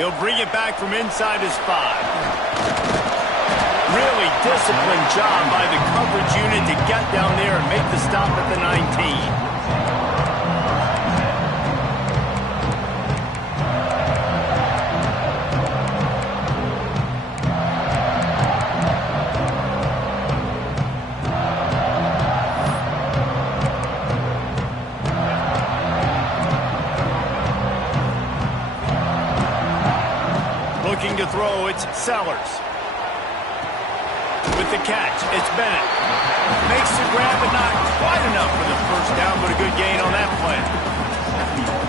He'll bring it back from inside his 5. Really disciplined job by the coverage unit to get down there and make the stop at the 19. Looking to throw, it's Sellers. With the catch, it's Bennett. Makes the grab, but not quite enough for the first down, but a good gain on that play.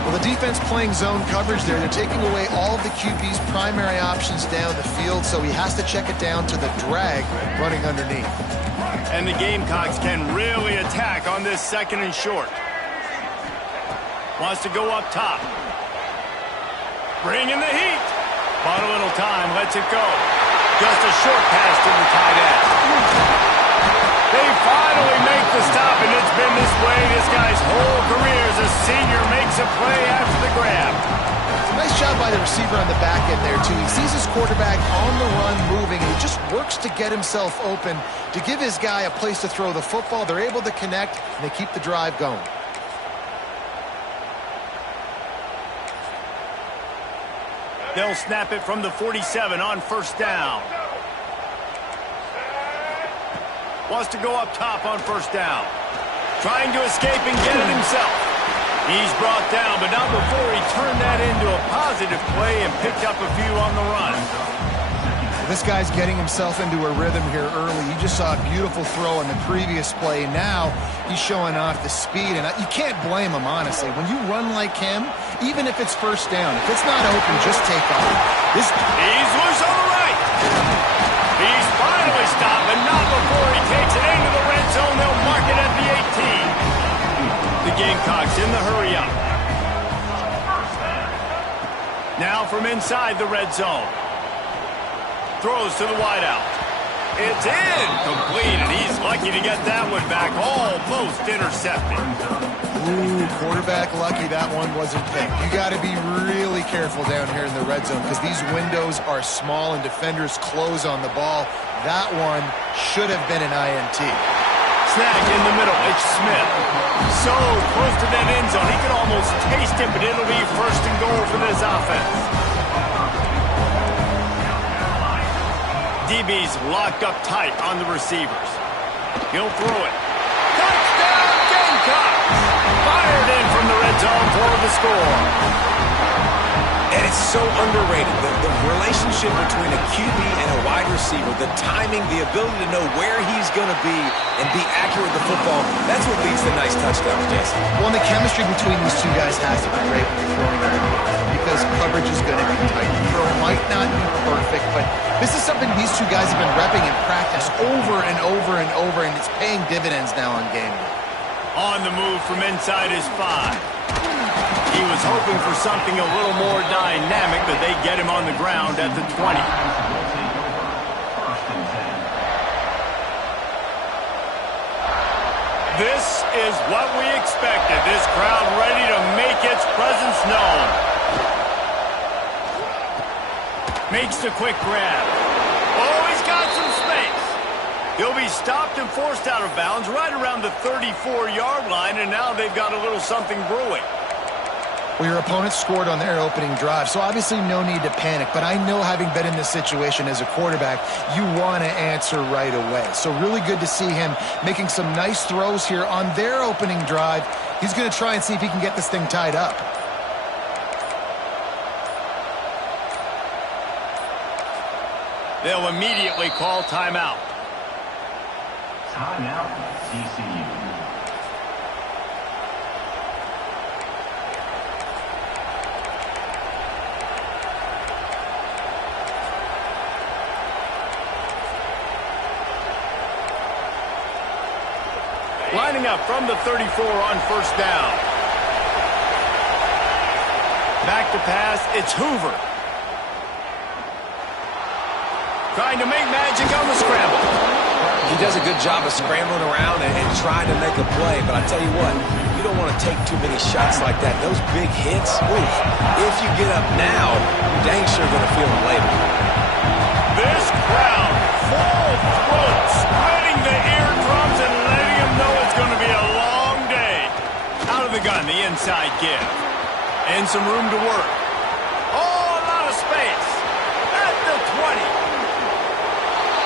Well, the defense playing zone coverage there. They're taking away all of the QB's primary options down the field, so he has to check it down to the drag running underneath. And the Gamecocks can really attack on this 2nd and short. Wants to go up top. Bringing the heat. Bought a little time, lets it go. Just a short pass to the tight end. They finally make the stop, and it's been this way this guy's whole career as a senior makes a play after the grab. Nice job by the receiver on the back end there, too. He sees his quarterback on the run moving, and he just works to get himself open to give his guy a place to throw the football. They're able to connect, and they keep the drive going. They'll snap it from the 47 on 1st down. Wants to go up top on 1st down. Trying to escape and get it himself. He's brought down, but not before he turned that into a positive play and picked up a few on the run. This guy's getting himself into a rhythm here early. You just saw a beautiful throw on the previous play. Now he's showing off the speed, and you can't blame him, honestly. When you run like him, even if it's 1st down, if it's not open, just take off. He's loose on the right. He's finally stopped, but not before he takes it into the red zone. They'll mark it at the 18. The Gamecocks in the hurry up. Now from inside the red zone. Throws to the wideout. It's incomplete, and he's lucky to get that one back. Almost intercepted. Ooh, quarterback lucky that one wasn't picked. You got to be really careful down here in the red zone because these windows are small and defenders close on the ball. That one should have been an INT. Snag in the middle. It's Smith. So close to that end zone. He could almost taste it, but it'll be 1st and goal for this offense. DB's locked up tight on the receivers. He'll throw it. Touchdown, Gamecocks! Fired in from the red zone for the score. And it's so underrated. The relationship between a QB and a wide receiver, the timing, the ability to know where he's going to be and be accurate with the football, that's what leads to nice touchdowns, Jesse. Well, and the chemistry between these two guys has to be great when you're throwing underneath because coverage is going to be tight. The throw might not be perfect, but this is something these two guys have been repping in practice over and over and over, and it's paying dividends now on game day. On the move from inside his 5. He was hoping for something a little more dynamic, but they get him on the ground at the 20. This is what we expected. This crowd ready to make its presence known. Makes the quick grab. Oh, he's got some space. He'll be stopped and forced out of bounds right around the 34-yard line, and now they've got a little something brewing. Well, your opponent scored on their opening drive, so obviously no need to panic. But I know, having been in this situation as a quarterback, you want to answer right away. So really good to see him making some nice throws here on their opening drive. He's going to try and see if he can get this thing tied up. They'll immediately call timeout. Timeout, TCU. Lining up from the 34 on 1st down. Back to pass, it's Hoover. Trying to make magic on the scramble. He does a good job of scrambling around and trying to make a play, but I tell you what, you don't want to take too many shots like that. Those big hits, oof, if you get up now, you're dang sure going to feel them later. This crowd, full throat, spreading the eardrums and letting them know it's going to be a long day. Out of the gun, the inside give. And some room to work. Oh, a lot of space. At the 20.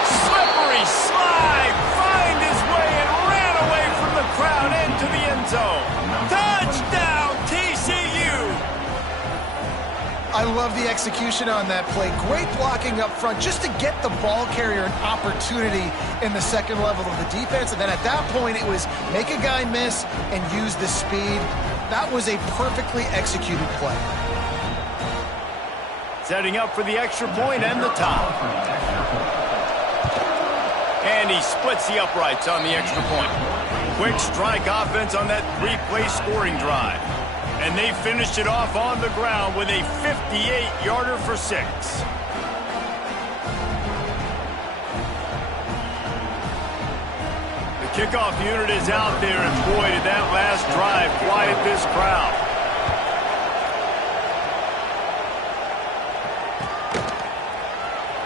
Slippery slide. Find his way and ran away from the crowd into the end zone. Touchdown, TCU. I love the execution on that play. Great blocking up front just to get the ball carrier an opportunity in the second level of the defense. And then at that point, it was make a guy miss and use the speed. That was a perfectly executed play. Setting up for the extra point and the tie. And he splits the uprights on the extra point. Quick strike offense on that three-play scoring drive. And they finished it off on the ground with a 58-yarder for 6. The kickoff unit is out there, and boy, did that last drive quiet this crowd.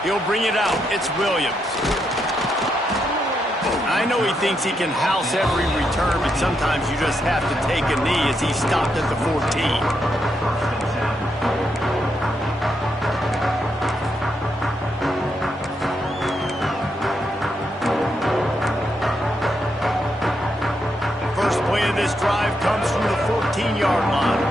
He'll bring it out. It's Williams. I know he thinks he can house every return, but sometimes you just have to take a knee as he stopped at the 14. First play of this drive comes from the 14-yard line.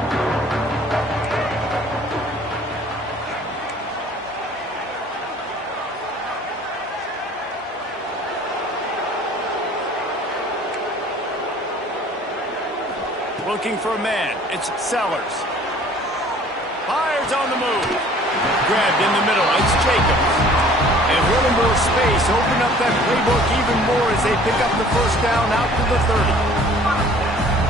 Looking for a man. It's Sellers. Fires on the move. Grabbed in the middle. It's Jacobs. And a little more space. Open up that playbook even more as they pick up the first down out to the 30.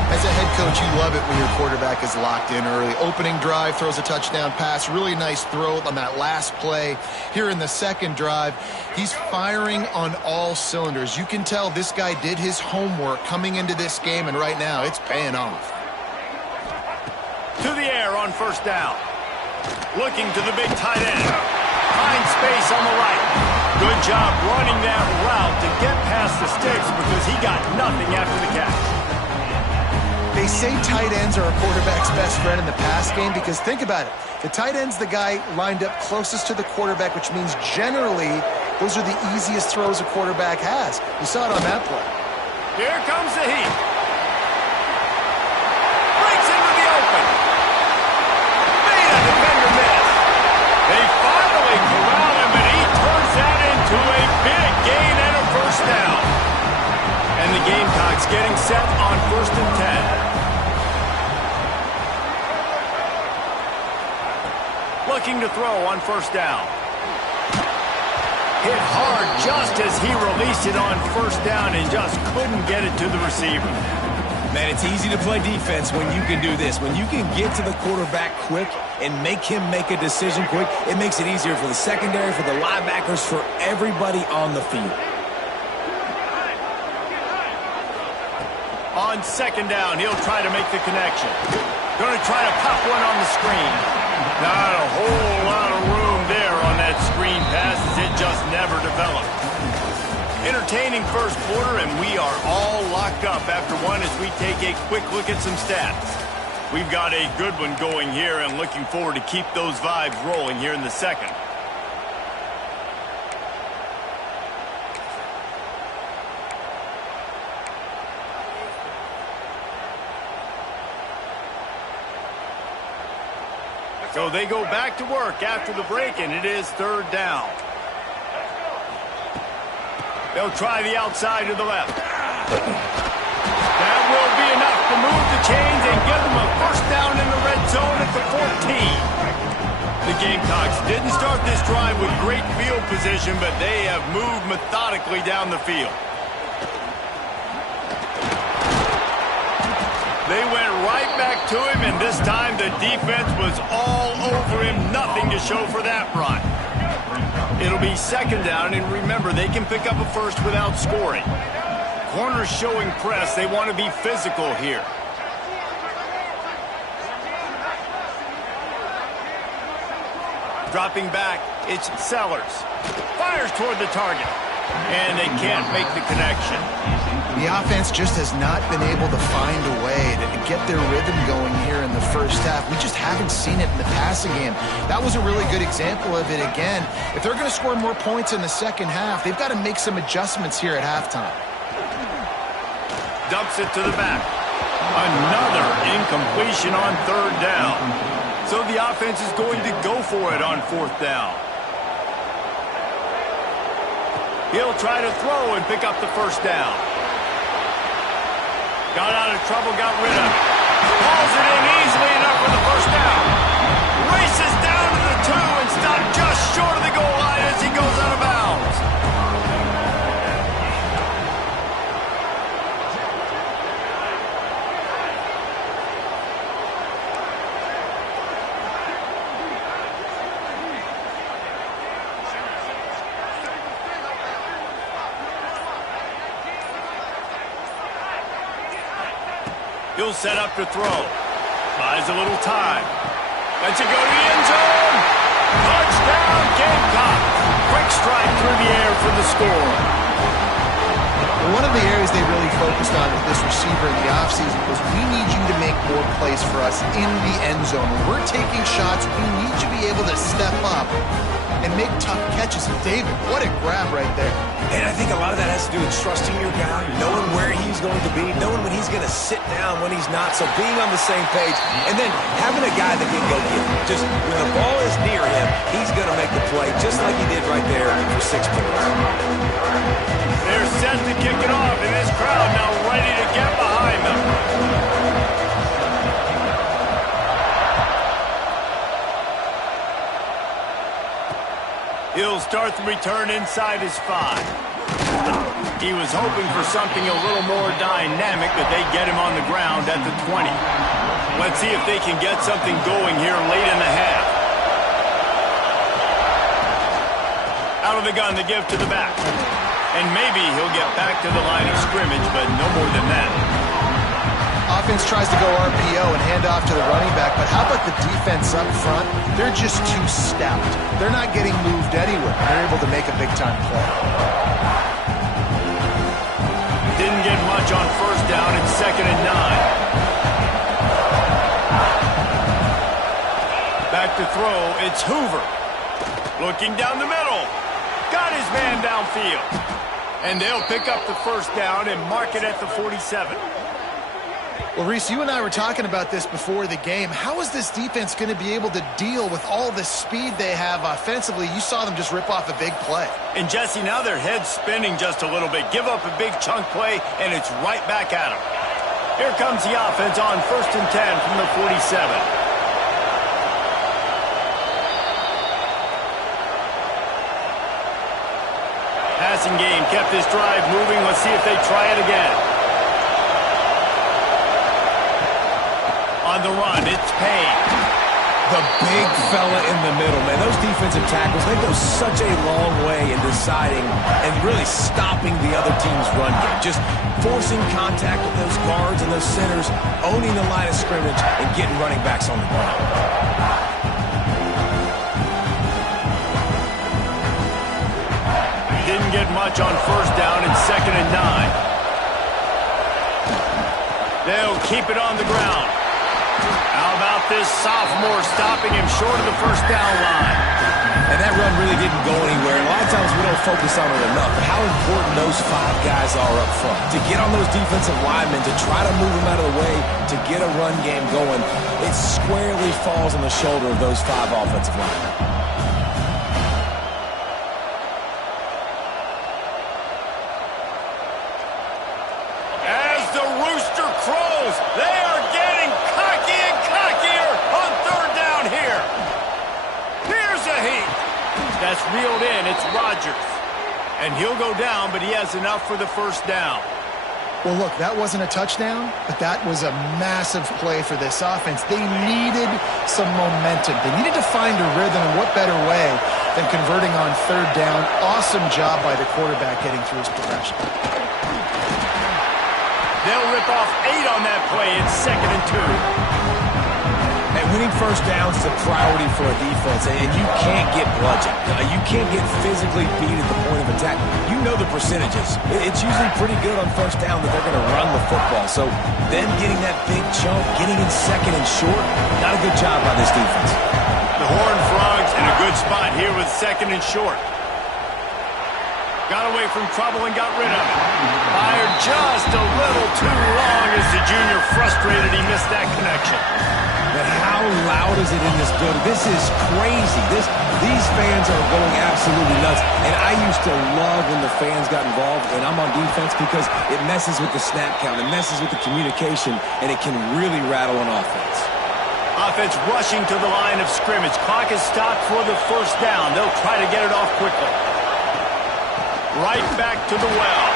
As a head coach, you love it when your quarterback is locked in early. Opening drive, throws a touchdown pass. Really nice throw on that last play. Here in the second drive, he's firing on all cylinders. You can tell this guy did his homework coming into this game, and right now it's paying off. To the air on first down. Looking to the big tight end. Finds space on the right. Good job running that route to get past the sticks because he got nothing after the catch. They say tight ends are a quarterback's best friend in the pass game because think about it. The tight end's the guy lined up closest to the quarterback, which means generally those are the easiest throws a quarterback has. You saw it on that play. Here comes the heat. Breaks into the open. Made a defender miss. They finally corral him, and he turns that into a big gain and a first down. And the Gamecocks getting set on 1st and 10. Looking to throw on first down. Hit hard just as he released it on first down and just couldn't get it to the receiver. Man, it's easy to play defense when you can do this. When you can get to the quarterback quick and make him make a decision quick, it makes it easier for the secondary, for the linebackers, for everybody on the field. On second down, he'll try to make the connection. Going to try to pop one on the screen. Not a whole lot of room there on that screen pass as it just never developed. Entertaining first quarter, and we are all locked up after one as we take a quick look at some stats. We've got a good one going here and looking forward to keep those vibes rolling here in the second. So they go back to work after the break, and it is third down. They'll try the outside to the left. That will be enough to move the chains and give them a first down in the red zone at the 14. The Gamecocks didn't start this drive with great field position, but they have moved methodically down the field. They went right back to him, and this time the defense was all over him. Nothing to show for that run. It'll be second down, and remember, they can pick up a first without scoring. Corners showing press. They want to be physical here. Dropping back, it's Sellers. Fires toward the target, and they can't make the connection. The offense just has not been able to find a way to get their rhythm going here in the first half. We just haven't seen it in the passing game. That was a really good example of it again. If they're going to score more points in the second half, they've got to make some adjustments here at halftime. Dumps it to the back. Another incompletion on third down. So the offense is going to go for it on fourth down. He'll try to throw and pick up the first down. Got out of trouble, got rid of it. Hauls it in easily enough for the first down. Races down to the 2 and stopped just short of the goal line as he goes out of bounds. He'll set up to throw. Buys a little time. Lets it go to the end zone. Touchdown, Gamecock. Quick strike through the air for the score. One of the areas they really focused on with this receiver in the offseason was we need you to make more plays for us in the end zone. When we're taking shots, we need you to be able to step up and make tough catches. David, what a grab right there. And I think a lot of that has to do with trusting your guy, knowing where he's going to be, knowing when he's going to sit down, when he's not. So being on the same page, and then having a guy that can go get it. Just when the ball is near him, he's going to make the play, just like he did right there for 6 points. They're set to kick it off, and this crowd now ready to get behind them. He'll start the return inside his 5. He was hoping for something a little more dynamic, but they get him on the ground at the 20. Let's see if they can get something going here late in the half. Out of the gun, the give to the back. And maybe he'll get back to the line of scrimmage, but no more than that. Offense tries to go RPO and hand off to the running back, but how about the defense up front? They're just too stout. They're not getting moved anywhere. They're able to make a big-time play. Didn't get much on first down. It's 2nd and 9. Back to throw. It's Hoover. Looking down the middle. Got his man downfield. And they'll pick up the first down and mark it at the 47. Well, Reese, you and I were talking about this before the game. How is this defense going to be able to deal with all the speed they have offensively? You saw them just rip off a big play. And, Jesse, now their head's spinning just a little bit. Give up a big chunk play, and it's right back at them. Here comes the offense on 1st and 10 from the 47. Passing game kept this drive moving. Let's see if they try it again. On the run, it's Payne. The big fella in the middle, man. Those defensive tackles, they go such a long way in deciding and really stopping the other team's run game. Just forcing contact with those guards and those centers, owning the line of scrimmage, and getting running backs on the ground. Didn't get much on first down. It's 2nd and 9. They'll keep it on the ground. How about this sophomore stopping him short of the first down line? And that run really didn't go anywhere. And a lot of times we don't focus on it enough, but how important those 5 guys are up front. To get on those defensive linemen, to try to move them out of the way, to get a run game going, it squarely falls on the shoulder of those 5 offensive linemen. That's reeled in. It's Rodgers. And he'll go down, but he has enough for the first down. Well, look, that wasn't a touchdown, but that was a massive play for this offense. They needed some momentum. They needed to find a rhythm, and what better way then converting on third down. Awesome job by the quarterback getting through his progression. They'll rip off 8 on that play. It's 2nd and 2. And winning first downs is a priority for a defense, and you can't get bludgeoned. You can't get physically beat at the point of attack. You know the percentages. It's usually pretty good on first down that they're going to run the football. So them getting that big chunk, getting in 2nd and short, not a good job by this defense. The Horned Frogs in a good spot here with 2nd and short. Got away from trouble and got rid of it. Fired just a little too long as the junior frustrated he missed that connection. But how loud is it in this building? This is crazy. These fans are going absolutely nuts. And I used to love when the fans got involved, and I'm on defense because it messes with the snap count, it messes with the communication, and it can really rattle an offense. Offense rushing to the line of scrimmage. Clock is stopped for the first down. They'll try to get it off quickly. Right back to the well.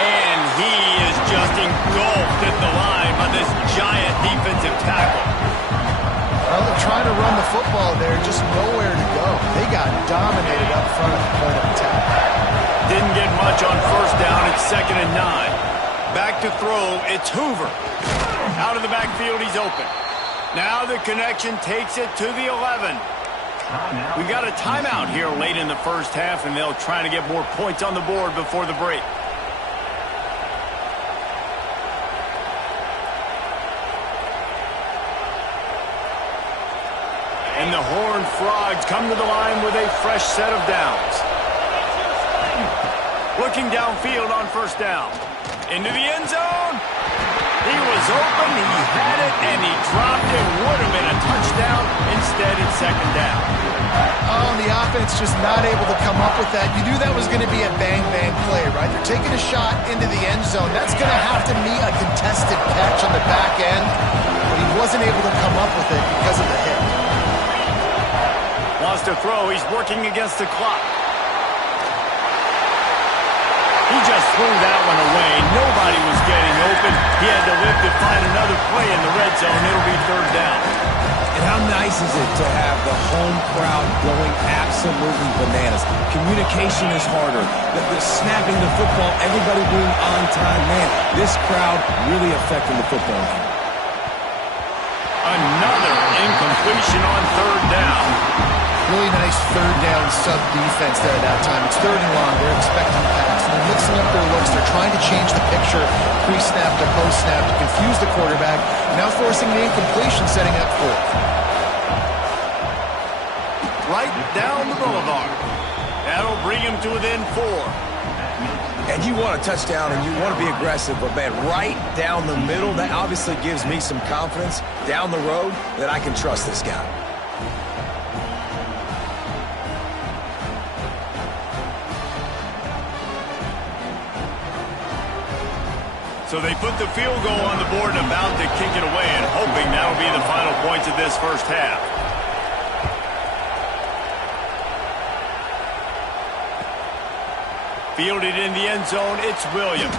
And he is just engulfed at the line by this giant defensive tackle. Well, they're trying to run the football there, just nowhere to go. They got dominated up front at the point of attack. Didn't get much on first down. It's 2nd and 9. Back to throw. It's Hoover. Out of the backfield, he's open. Now the connection takes it to the 11. We got a timeout here late in the first half, and they'll try to get more points on the board before the break. And the Horned Frogs come to the line with a fresh set of downs. Looking downfield on first down. Into the end zone. He was open, he had it, and he dropped it. Would have been a touchdown. Instead, it's 2nd down. Oh, the offense just not able to come up with that. You knew that was going to be a bang-bang play, right? They're taking a shot into the end zone. That's going to have to be a contested catch on the back end, but he wasn't able to come up with it because of the hit. Wants to throw. He's working against the clock. He just threw that one away. Nobody was getting open. He had to live to find another play in the red zone. It'll be 3rd down. And how nice is it to have the home crowd going absolutely bananas? Communication is harder. The snapping the football, everybody being on time. Man, this crowd really affecting the football game. Another incompletion on 3rd down. Really nice 3rd down sub-defense there at that time. It's 3rd and long. They're expecting a pass. They're mixing up their looks. They're trying to change the picture pre-snap to post-snap to confuse the quarterback. Now forcing the incompletion, setting up 4th. Right down the boulevard. That'll bring him to within 4. And you want a touchdown and you want to be aggressive, but man, right down the middle, that obviously gives me some confidence down the road that I can trust this guy. So they put the field goal on the board and about to kick it away and hoping that'll be the final points of this first half. Fielded in the end zone, it's Williams.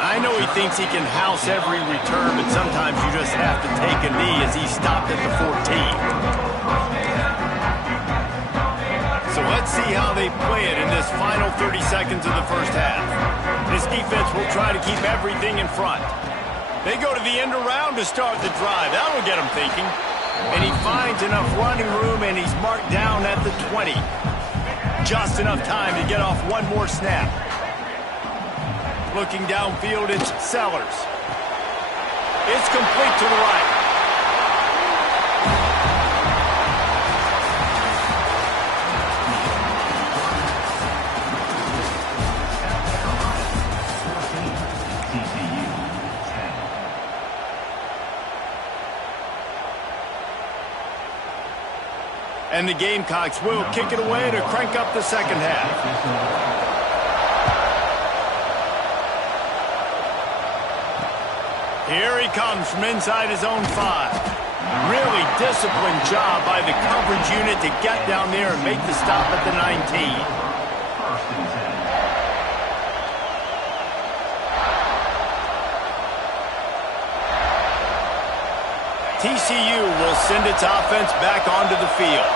I know he thinks he can house every return, but sometimes you just have to take a knee as he stopped at the 14. So let's see how they play it in this final 30 seconds of the first half. This defense will try to keep everything in front. They go to the end around to start the drive. That'll get him thinking. And he finds enough running room, and he's marked down at the 20. Just enough time to get off one more snap. Looking downfield, it's Sellers. It's complete to the right. And the Gamecocks will kick it away to crank up the second half. Here he comes from inside his own 5. Really disciplined job by the coverage unit to get down there and make the stop at the 19. TCU will send its offense back onto the field.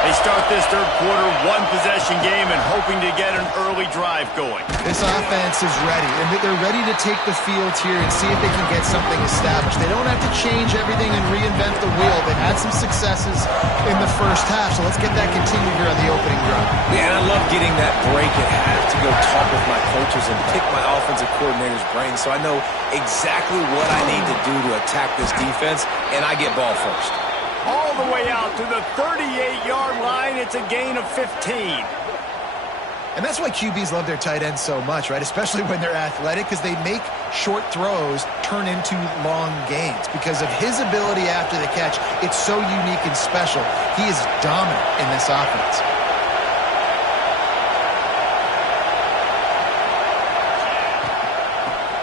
They start this third quarter one-possession game and hoping to get an early drive going. This offense is ready, and they're ready to take the field here and see if they can get something established. They don't have to change everything and reinvent the wheel. They've had some successes in the first half, so let's get that continued here on the opening drive. Yeah, and I love getting that break at half to go talk with my coaches and pick my offensive coordinator's brain so I know exactly what I need to do to attack this defense, and I get ball first. All the way out to the 38-yard line. It's a gain of 15. And that's why QBs love their tight ends so much, right? Especially when they're athletic, because they make short throws turn into long gains. Because of his ability after the catch, it's so unique and special. He is dominant in this offense.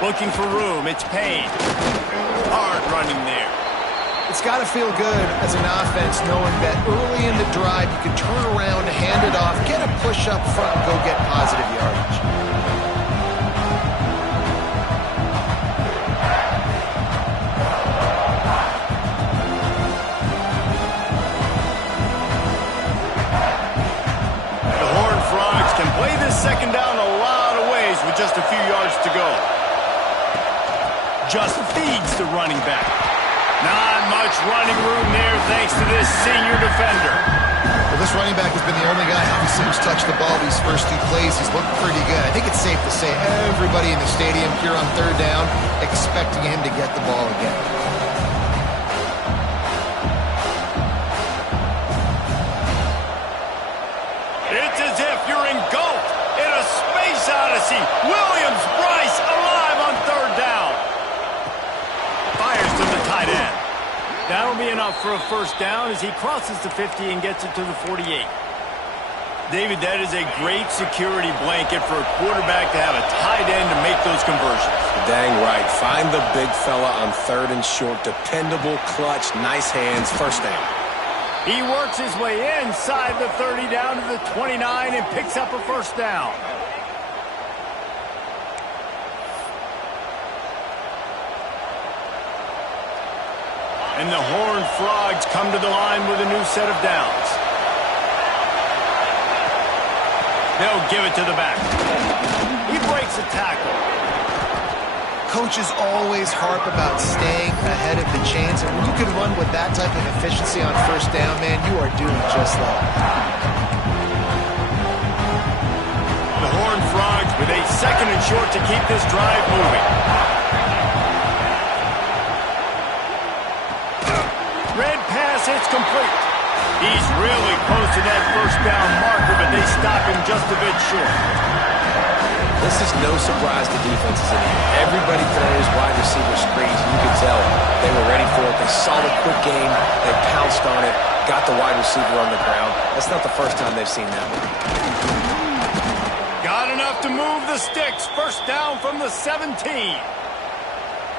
Looking for room. It's Payne. Hard running there. It's got to feel good as an offense knowing that early in the drive you can turn around, hand it off, get a push up front, and go get positive yardage. The Horned Frogs can play this second down a lot of ways with just a few yards to go. Just feeds the running back. Not much running room there thanks to this senior defender. Well, this running back has been the only guy who's touched the ball these first two plays. He's looked pretty good. I think it's safe to say everybody in the stadium here on third down expecting him to get the ball again. It's as if you're engulfed in a space odyssey. Williams-Brice alive on third down. Fires to the tight end. That'll be enough for a first down as he crosses the 50 and gets it to the 48. David, that is a great security blanket for a quarterback to have a tight end to make those conversions. Dang right. Find the big fella on third and short. Dependable, clutch, nice hands, first down. He works his way inside the 30 down to the 29 and picks up a first down. And the Horned Frogs come to the line with a new set of downs. They'll give it to the back. He breaks a tackle. Coaches always harp about staying ahead of the chains, and when you can run with that type of efficiency on first down, man, you are doing just that. The Horned Frogs with a second and short to keep this drive moving. Red pass, it's complete. He's really close to that first down marker, but they stop him just a bit short. This is no surprise to defenses anymore. Everybody throws wide receiver screens, and you can tell they were ready for it. They saw the quick game. They pounced on it, got the wide receiver on the ground. That's not the first time they've seen that one. Got enough to move the sticks. First down from the 17.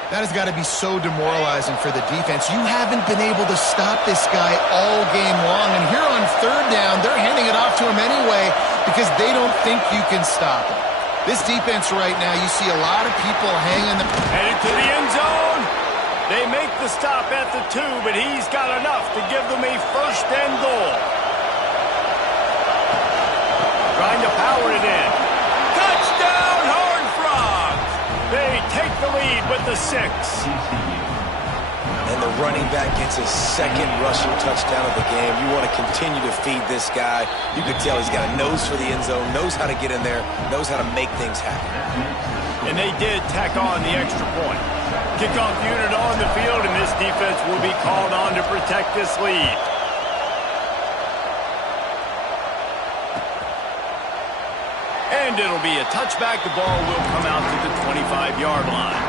That has got to be so demoralizing for the defense. You haven't been able to stop this guy all game long, and here on third down, they're handing it off to him anyway because they don't think you can stop him. This defense right now, you see a lot of people hanging. Headed to the end zone. They make the stop at the 2, but he's got enough to give them a first and goal. Trying to power it in. Touchdown, Horned Frogs! They take the lead with the 6. And the running back gets his second rushing touchdown of the game. You want to continue to feed this guy. You can tell he's got a nose for the end zone, knows how to get in there, knows how to make things happen. And they did tack on the extra point. Kickoff unit on the field, and this defense will be called on to protect this lead. And it'll be a touchback. The ball will come out to the 25-yard line.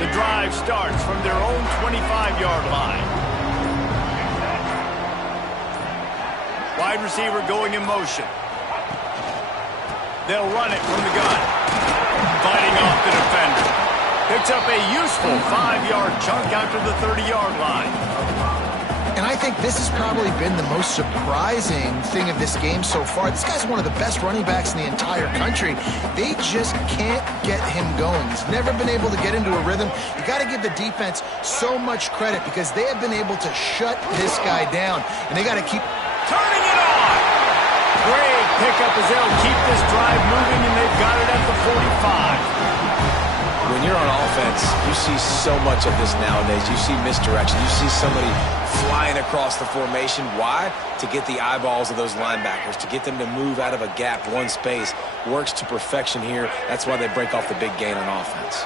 The drive starts from their own 25-yard line. Wide receiver going in motion. They'll run it from the gun. Fighting off the defender. Picks up a useful 5-yard chunk out to the 30-yard line. And And I think this has probably been the most surprising thing of this game so far. This guy's one of the best running backs in the entire country. They just can't get him going. He's never been able to get into a rhythm. You got to give the defense so much credit because they have been able to shut this guy down. And they got to keep turning it on. Great pickup as they'll keep this drive moving, and they've got it at the 45. When you're on offense, you see so much of this nowadays. You see misdirection. You see somebody flying across the formation. Why? To get the eyeballs of those linebackers, to get them to move out of a gap, one space. Works to perfection here. That's why they break off the big gain on offense.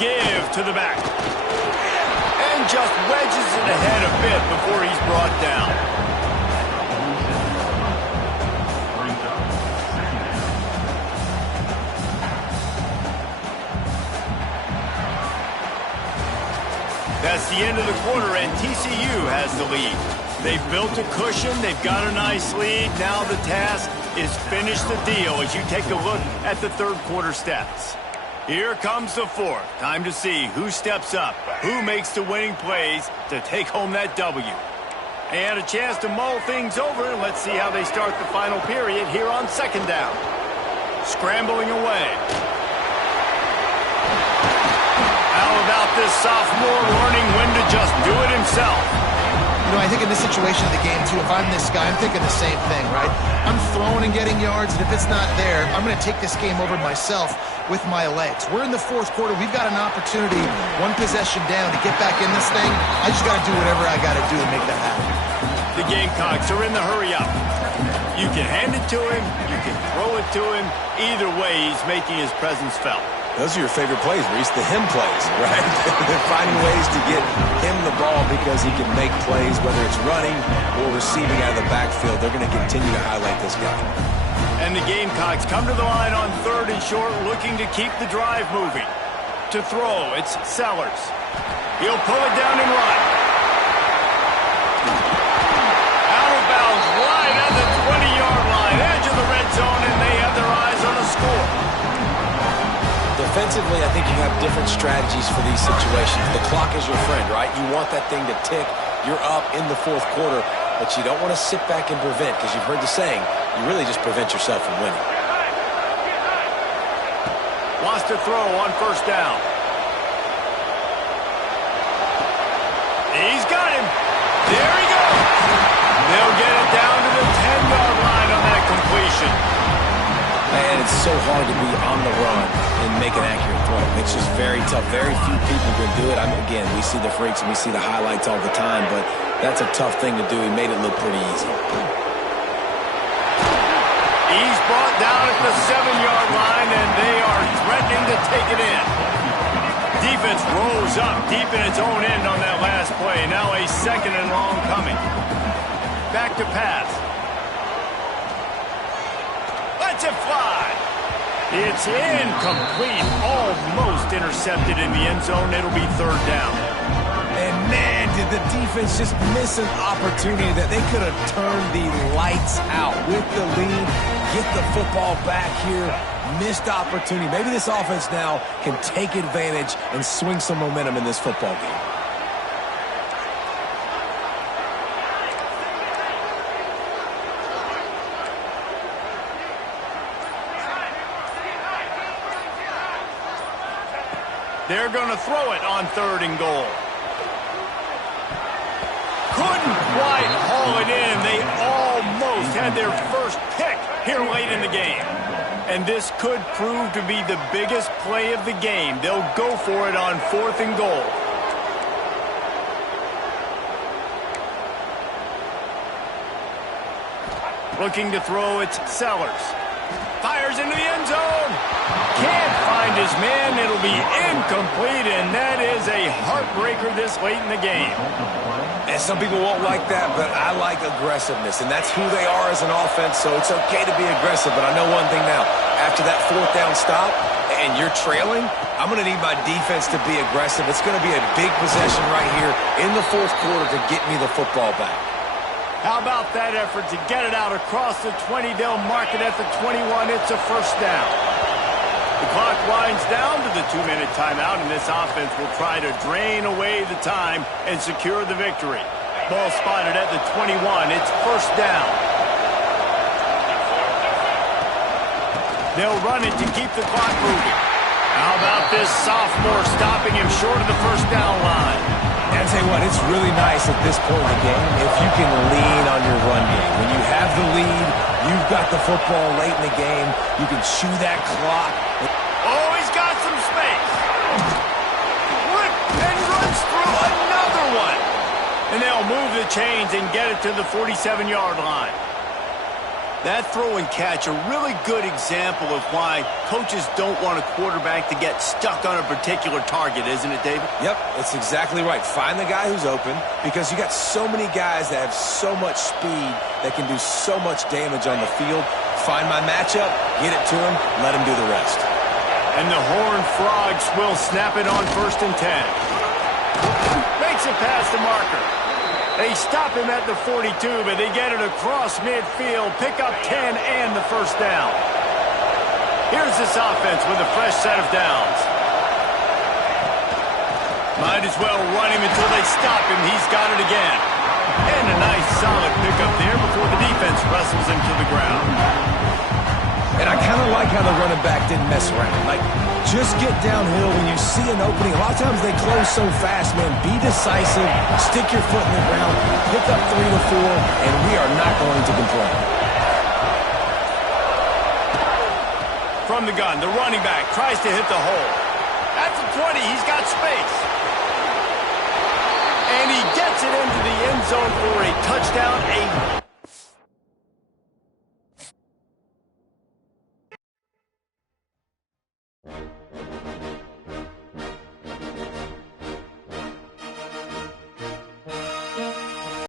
Give to the back. And just wedges it ahead a bit before he's brought down. That's the end of the quarter, and TCU has the lead. They've built a cushion. They've got a nice lead. Now the task is finish the deal as you take a look at the third quarter stats. Here comes the fourth. Time to see who steps up, who makes the winning plays to take home that W. And a chance to mull things over. Let's see how they start the final period here on second down. Scrambling away. How about this sophomore learning when to just do it himself? You know, I think in this situation of the game, too, if I'm this guy, I'm thinking the same thing, right? I'm throwing and getting yards, and if it's not there, I'm going to take this game over myself with my legs. We're in the fourth quarter. We've got an opportunity, one possession down, to get back in this thing. I just got to do whatever I got to do to make that happen. The Gamecocks are in the hurry-up. You can hand it to him. You can throw it to him. Either way, he's making his presence felt. Those are your favorite plays, Reese, the him plays, right? They're finding ways to get him the ball because he can make plays, whether it's running or receiving out of the backfield. They're going to continue to highlight this guy. And the Gamecocks come to the line on third and short, looking to keep the drive moving. To throw, it's Sellers. He'll pull it down and run. Out of bounds, right at the 20-yard line, edge of the red zone, and they have their eyes on a score. Defensively, I think you have different strategies for these situations. The clock is your friend, right? You want that thing to tick. You're up in the fourth quarter, but you don't want to sit back and prevent, because you've heard the saying, you really just prevent yourself from winning. Wants to throw on first down. He's got him. There he goes. They'll get it down to the 10-yard line on that completion. Man, it's so hard to be on the run and make an accurate throw. It's just very tough. Very few people can do it. I mean, again, we see the freaks and we see the highlights all the time, but that's a tough thing to do. He made it look pretty easy. He's brought down at the 7-yard line, and they are threatening to take it in. Defense rose up deep in its own end on that last play. Now a second and long coming. Back to pass. Lets it fly. It's incomplete. Almost intercepted in the end zone. It'll be third down. And man, did the defense just miss an opportunity that they could have turned the lights out with the lead, get the football back here. Missed opportunity. Maybe this offense now can take advantage and swing some momentum in this football game. They're going to throw it on third and goal. Couldn't quite haul it in. They almost had their first pick here late in the game. And this could prove to be the biggest play of the game. They'll go for it on fourth and goal. Looking to throw, it's Sellers. Fires into the end zone. Can't find his man. It'll be incomplete, and that is a heartbreaker this late in the game. And some people won't like that, but I like aggressiveness, and that's who they are as an offense, so it's okay to be aggressive. But I know one thing now. After that fourth down stop and you're trailing, I'm going to need my defense to be aggressive. It's going to be a big possession right here in the fourth quarter to get me the football back. How about that effort to get it out across the 20? They'll mark it at the 21. It's a first down. The clock winds down to the 2-minute timeout, and this offense will try to drain away the time and secure the victory. Ball spotted at the 21. It's first down. They'll run it to keep the clock moving. How about this sophomore stopping him short of the first down line? And I tell you what, it's really nice at this point in the game if you can lean on your run game. When you have the lead, you've got the football late in the game, you can chew that clock. Oh, he's got some space. And runs through another one. And they'll move the chains and get it to the 47-yard line. That throw and catch, a really good example of why coaches don't want a quarterback to get stuck on a particular target, isn't it, David? Yep, that's exactly right. Find the guy who's open, because you got so many guys that have so much speed that can do so much damage on the field. Find my matchup, get it to him, let him do the rest. And the Horned Frogs will snap it on 1st and 10. Makes it past the marker. They stop him at the 42, but they get it across midfield, pick up 10 and the first down. Here's this offense with a fresh set of downs. Might as well run him until they stop him. He's got it again. And a nice solid pickup there before the defense wrestles him to the ground. And I kind of like how the running back didn't mess around. Like, just get downhill when you see an opening. A lot of times they close so fast, man. Be decisive, stick your foot in the ground, pick up 3 to 4, and we are not going to complain. From the gun, the running back tries to hit the hole. At the 20, he's got space. And he gets it into the end zone for a touchdown.